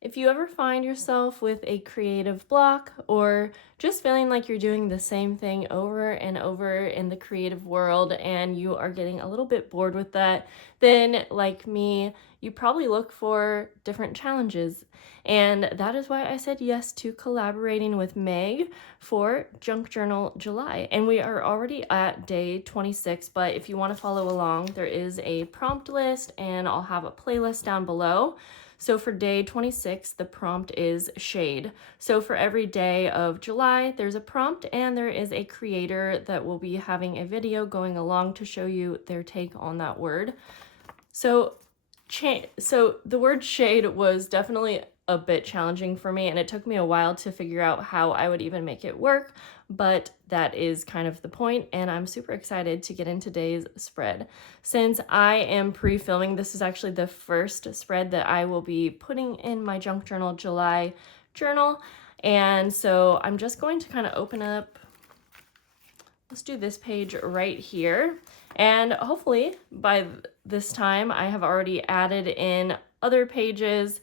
If you ever find yourself with a creative block or just feeling like you're doing the same thing over and over in the creative world and you are getting a little bit bored with that, then like me, you probably look for different challenges. And that is why I said yes to collaborating with Meg for Junk Journal July. And we are already at day 26, but if you want to follow along, there is a prompt list and I'll have a playlist down below. So for day 26, the prompt is shade. So for every day of July, there's a prompt and there is a creator that will be having a video going along to show you their take on that word. So the word shade was definitely a bit challenging for me, and it took me a while to figure out how I would even make it work, but that is kind of the point, and I'm super excited to get into today's spread. Since I am pre-filming, this is actually the first spread that I will be putting in my Junk Journal July journal, and so I'm just going to kind of open up, let's do this page right here, and hopefully by this time I have already added in other pages.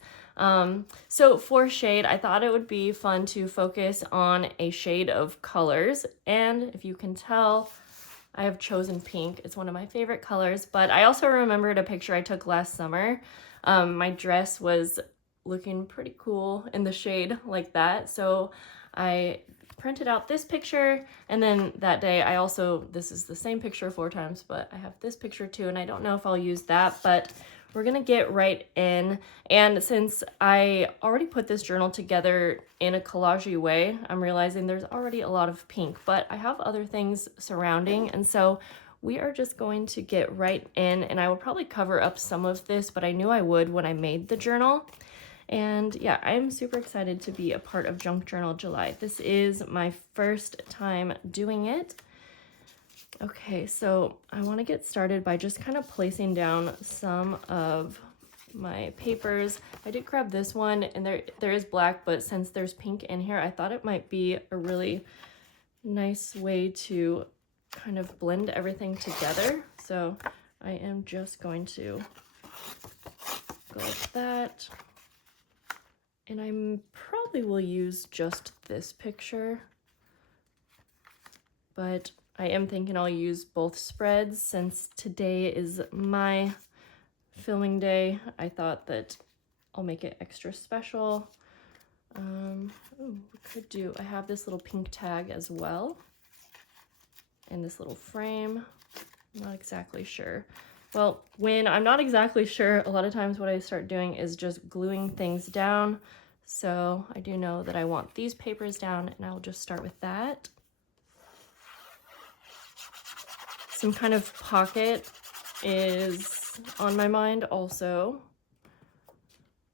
So for shade, I thought it would be fun to focus on a shade of colors, and if you can tell, I have chosen pink. It's one of my favorite colors, but I also remembered a picture I took last summer. My dress was looking pretty cool in the shade like that, so I printed out this picture, and then that day I also, this is the same picture 4 times, but I have this picture too, and I don't know if I'll use that, but we're gonna get right in. And since I already put this journal together in a collage-y way, I'm realizing there's already a lot of pink, but I have other things surrounding, and so we are just going to get right in, and I will probably cover up some of this, but I knew I would when I made the journal. And yeah, I'm super excited to be a part of Junk Journal July. This is my first time doing it. Okay, so I want to get started by just kind of placing down some of my papers. I did grab this one, and there is black, but since there's pink in here, I thought it might be a really nice way to kind of blend everything together. So I am just going to go like that. And I probably will use just this picture, but I am thinking I'll use both spreads since today is my filming day. I thought that I'll make it extra special. Ooh, we could do, I have this little pink tag as well, and this little frame. I'm not exactly sure. Well, when I'm not exactly sure, a lot of times what I start doing is just gluing things down. So I do know that I want these papers down, and I'll just start with that. Some kind of pocket is on my mind also,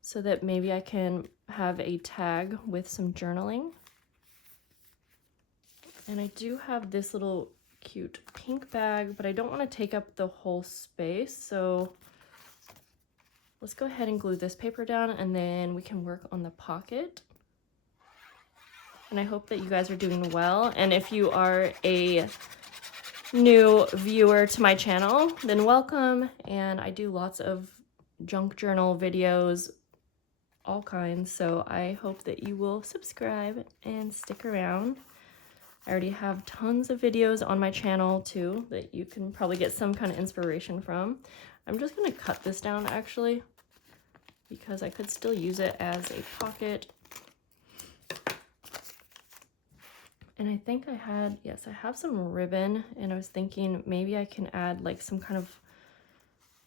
so that maybe I can have a tag with some journaling. And I do have this little cute pink bag, but I don't want to take up the whole space, so let's go ahead and glue this paper down, and then we can work on the pocket. And I hope that you guys are doing well, and if you are a new viewer to my channel, then welcome. And I do lots of junk journal videos, all kinds, so I hope that you will subscribe and stick around. I already have tons of videos on my channel too that you can probably get some kind of inspiration from. I'm just going to cut this down actually, because I could still use it as a pocket. And I think I had, yes, I have some ribbon, and I was thinking maybe I can add like some kind of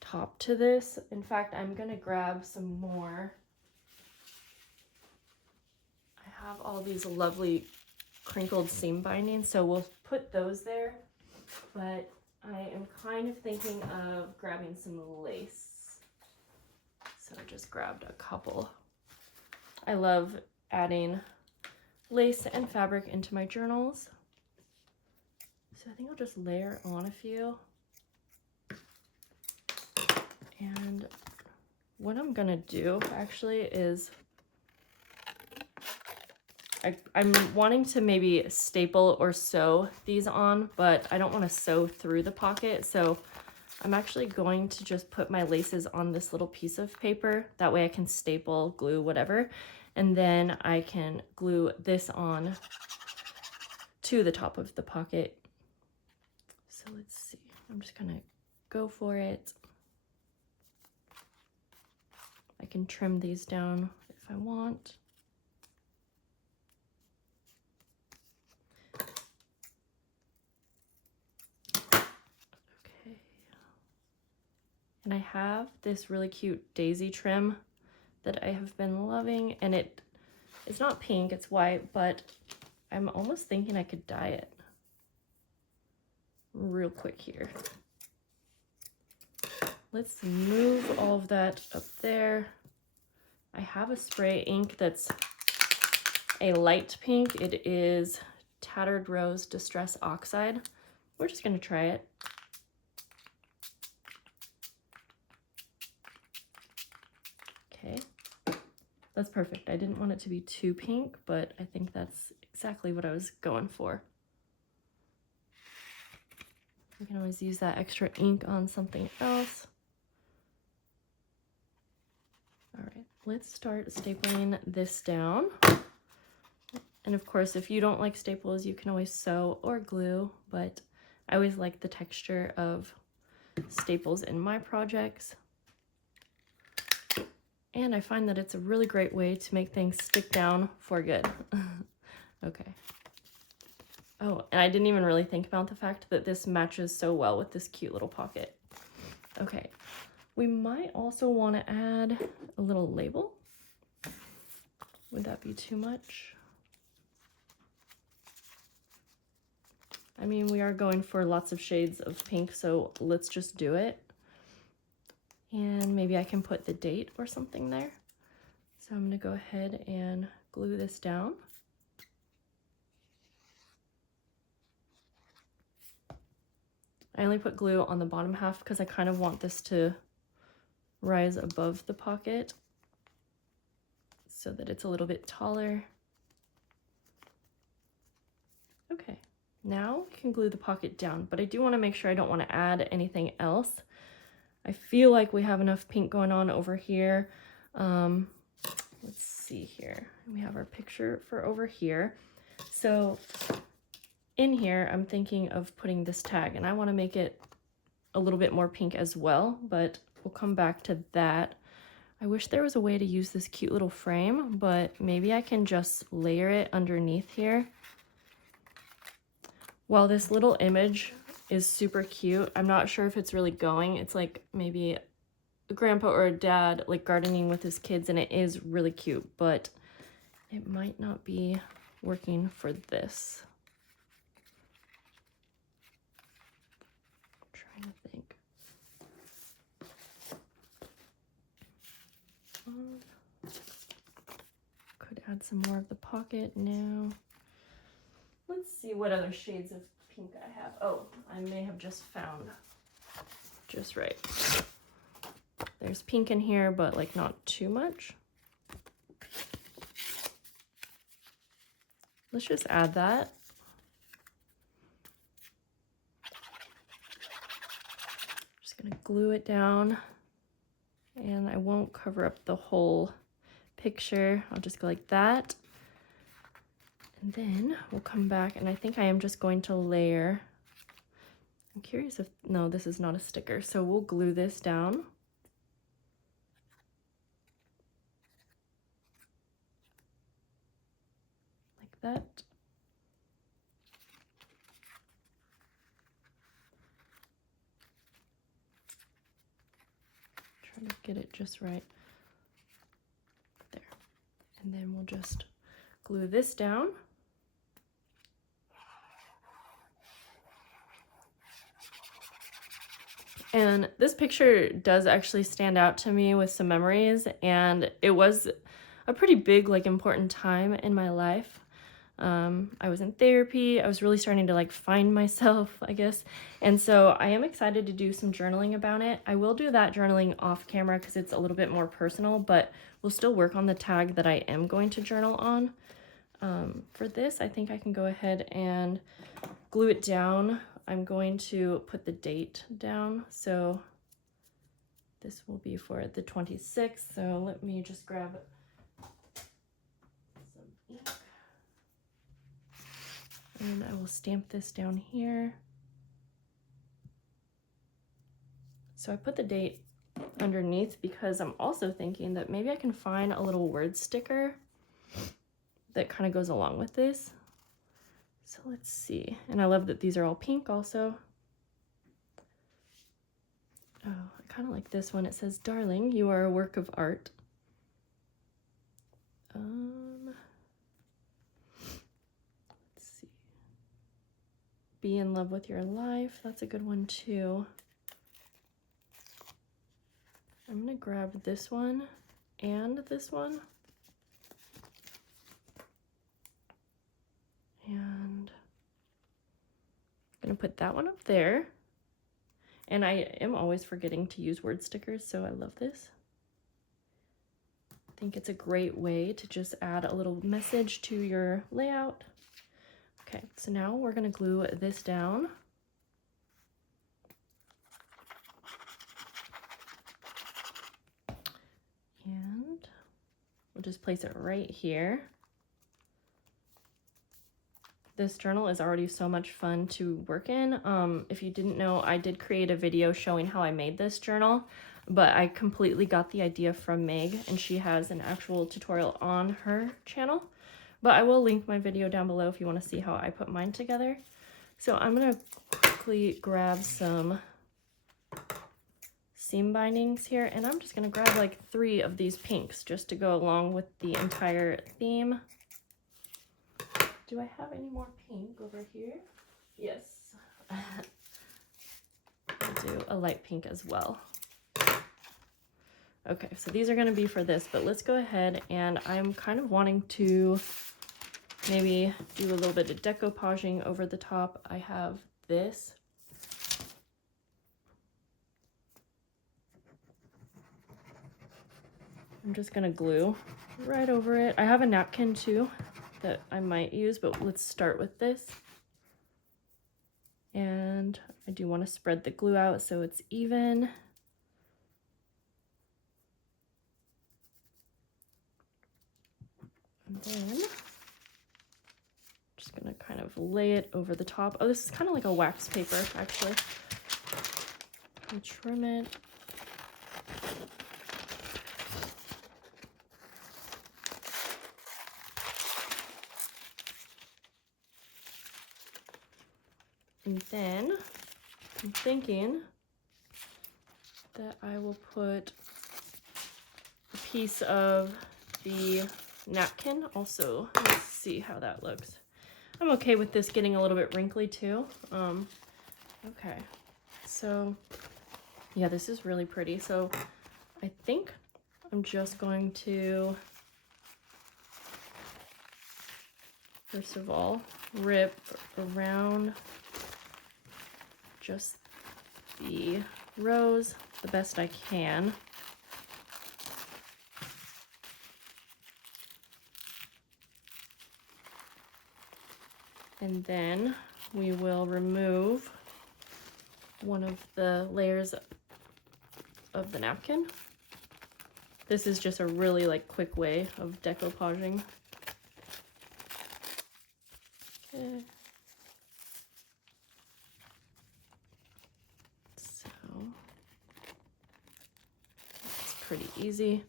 top to this. In fact, I'm going to grab some more. I have all these lovely crinkled seam bindings, so we'll put those there, but I am kind of thinking of grabbing some lace, so I just grabbed a couple. I love adding lace and fabric into my journals, so I think I'll just layer on a few. And what I'm gonna do actually is I'm wanting to maybe staple or sew these on, but I don't want to sew through the pocket, so I'm actually going to just put my laces on this little piece of paper. That way I can staple, glue, whatever. And then I can glue this on to the top of the pocket. So let's see, I'm just gonna go for it. I can trim these down if I want. Okay. And I have this really cute daisy trim that I have been loving, and it's not pink, it's white, but I'm almost thinking I could dye it real quick here. Let's move all of that up there. I have a spray ink that's a light pink. It is Tattered Rose Distress Oxide. We're just gonna try it. Okay, that's perfect. I didn't want it to be too pink, but I think that's exactly what I was going for. You can always use that extra ink on something else. All right, let's start stapling this down. And of course, if you don't like staples, you can always sew or glue, but I always like the texture of staples in my projects. And I find that it's a really great way to make things stick down for good. Okay. Oh, and I didn't even really think about the fact that this matches so well with this cute little pocket. Okay, we might also want to add a little label. Would that be too much? I mean, we are going for lots of shades of pink, so let's just do it. And maybe I can put the date or something there. So I'm gonna go ahead and glue this down. I only put glue on the bottom half because I kind of want this to rise above the pocket so that it's a little bit taller. Okay, now we can glue the pocket down, but I do want to make sure I don't want to add anything else. I feel like we have enough pink going on over here. Let's see here. We have our picture for over here. So in here, I'm thinking of putting this tag, and I want to make it a little bit more pink as well, but we'll come back to that. I wish there was a way to use this cute little frame, but maybe I can just layer it underneath here. While this little image is super cute, I'm not sure if it's really going. It's like maybe a grandpa or a dad like gardening with his kids, and it is really cute, but it might not be working for this. I'm trying to think. Could add some more of the pocket now. Let's see what other shades of pink I have. Oh, I may have just found just right. There's pink in here, but like not too much. Let's just add that. Just gonna glue it down, and I won't cover up the whole picture. I'll just go like that. And then we'll come back, and I think I am just going to layer. I'm curious if, no, this is not a sticker. So we'll glue this down. Like that. Trying to get it just right. There. And then we'll just glue this down. And this picture does actually stand out to me with some memories, and it was a pretty big, like, important time in my life. I was in therapy. I was really starting to like find myself, I guess. And so I am excited to do some journaling about it. I will do that journaling off camera because it's a little bit more personal, but we'll still work on the tag that I am going to journal on. For this, I think I can go ahead and glue it down I'm going to put the date down. So this will be for the 26th. So let me just grab some ink. And I will stamp this down here. So I put the date underneath because I'm also thinking that maybe I can find a little word sticker that kind of goes along with this. So let's see. And I love that these are all pink also. Oh, I kind of like this one. It says, "Darling, you are a work of art." Let's see. Be in love with your life. That's a good one too. I'm gonna grab this one and this one. And I'm gonna put that one up there. And I am always forgetting to use word stickers, so I love this. I think it's a great way to just add a little message to your layout. Okay, so now we're gonna glue this down. And we'll just place it right here. This journal is already so much fun to work in. If you didn't know, I did create a video showing how I made this journal, but I completely got the idea from Meg, and she has an actual tutorial on her channel. But I will link my video down below if you want to see how I put mine together. So I'm going to quickly grab some seam bindings here, and I'm just going to grab like 3 of these pinks just to go along with the entire theme. Do I have any more pink over here? Yes. I'll do a light pink as well. Okay, so these are going to be for this, but let's go ahead, and I'm kind of wanting to maybe do a little bit of decoupaging over the top. I have this. I'm just going to glue right over it. I have a napkin too that I might use, but let's start with this. And I do want to spread the glue out so it's even. And then just gonna kind of lay it over the top. Oh, this is kind of like a wax paper, actually. I'll trim it. And then I'm thinking that I will put a piece of the napkin also. Let's see how that looks. I'm okay with this getting a little bit wrinkly too. Okay, so yeah, this is really pretty. So I think I'm just going to, first of all, rip around just the rows the best I can. And then we will remove one of the layers of the napkin. This is just a really like quick way of decoupaging. Okay. So it's pretty easy.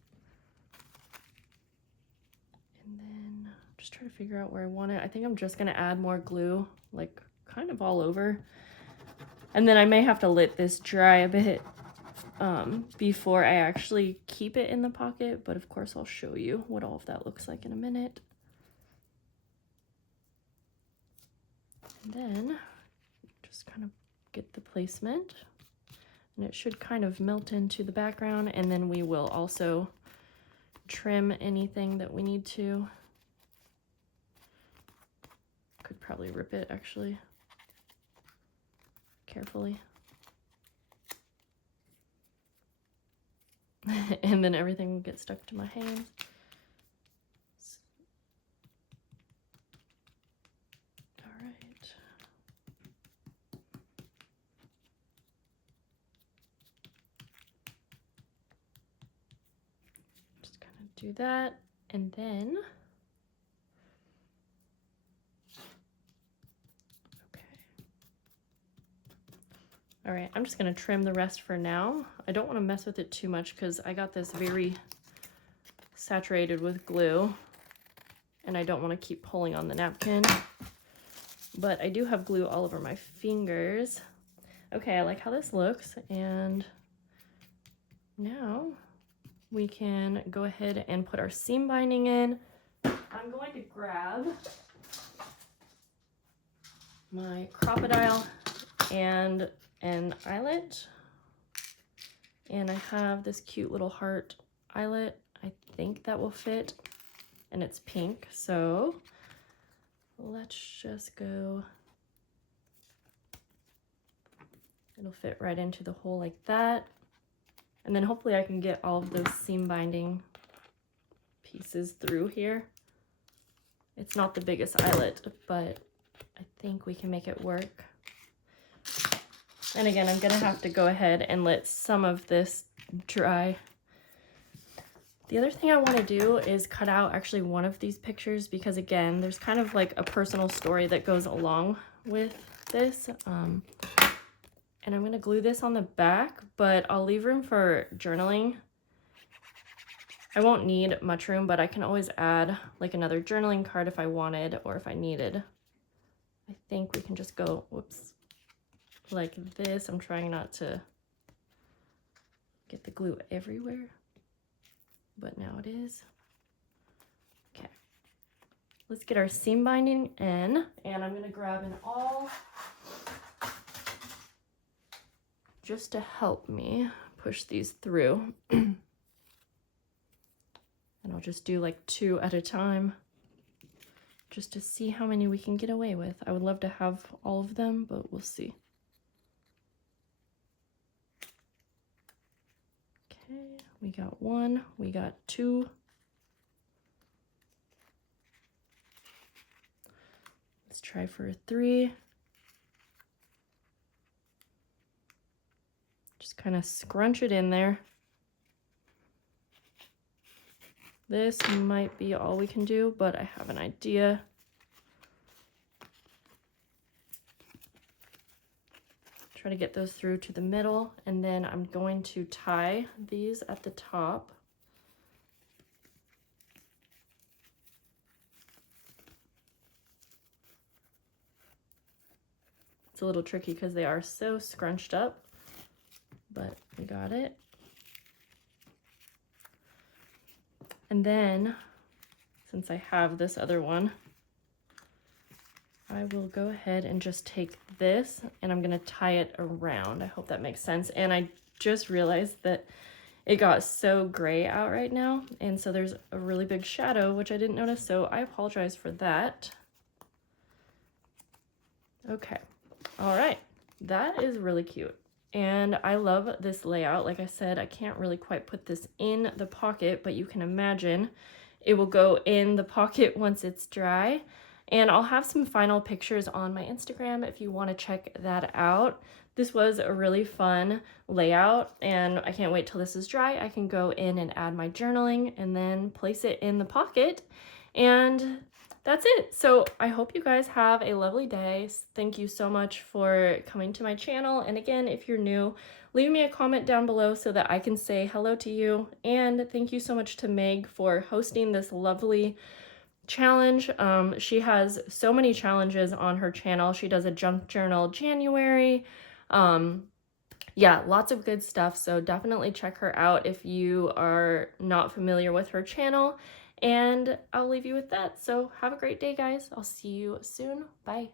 And then just try to figure out where I want it. I think I'm just gonna add more glue, like kind of all over. And then I may have to let this dry a bit before I actually keep it in the pocket, but of course I'll show you what all of that looks like in a minute. And then just kind of get the placement, and it should kind of melt into the background, and then we will also trim anything that we need to. Could probably rip it actually, carefully. And then everything will get stuck to my hands. All right. do that, and then, okay. All right, I'm just gonna trim the rest for now. I don't wanna mess with it too much because I got this very saturated with glue and I don't wanna keep pulling on the napkin. But I do have glue all over my fingers. Okay, I like how this looks, and now we can go ahead and put our seam binding in. I'm going to grab my crocodile and an eyelet, and I have this cute little heart eyelet. I think that will fit, and it's pink, so let's just go. It'll fit right into the hole like that. And then hopefully I can get all of those seam binding pieces through here. It's not the biggest eyelet, but I think we can make it work. And again, I'm gonna have to go ahead and let some of this dry. The other thing I wanna do is cut out actually one of these pictures because again, there's kind of like a personal story that goes along with this. And I'm gonna glue this on the back, but I'll leave room for journaling. I won't need much room, but I can always add like another journaling card if I wanted or if I needed. I think we can just go, whoops, like this. I'm trying not to get the glue everywhere, but now it is. Okay, let's get our seam binding in, and I'm gonna grab an awl just to help me push these through. And I'll just do like 2 at a time just to see how many we can get away with. I would love to have all of them, but we'll see. Okay, we got 1, we got 2. Let's try for a 3. Just kind of scrunch it in there. This might be all we can do, but I have an idea. Try to get those through to the middle, and then I'm going to tie these at the top. It's a little tricky because they are so scrunched up, but we got it. And then, since I have this other one, I will go ahead and just take this and I'm gonna tie it around. I hope that makes sense. And I just realized that it got so gray out right now, and so there's a really big shadow, which I didn't notice, so I apologize for that. Okay, all right, that is really cute. And I love this layout. Like I said, I can't really quite put this in the pocket, but you can imagine it will go in the pocket once it's dry. And I'll have some final pictures on my Instagram if you want to check that out. This was a really fun layout, and I can't wait till this is dry. I can go in and add my journaling and then place it in the pocket. And that's it. So I hope you guys have a lovely day. Thank you so much for coming to my channel. And again, if you're new, leave me a comment down below so that I can say hello to you. And thank you so much to Meg for hosting this lovely challenge. She has so many challenges on her channel. She does a junk journal January. Yeah, lots of good stuff. So definitely check her out if you are not familiar with her channel. And I'll leave you with that. So have a great day, guys. I'll see you soon. Bye.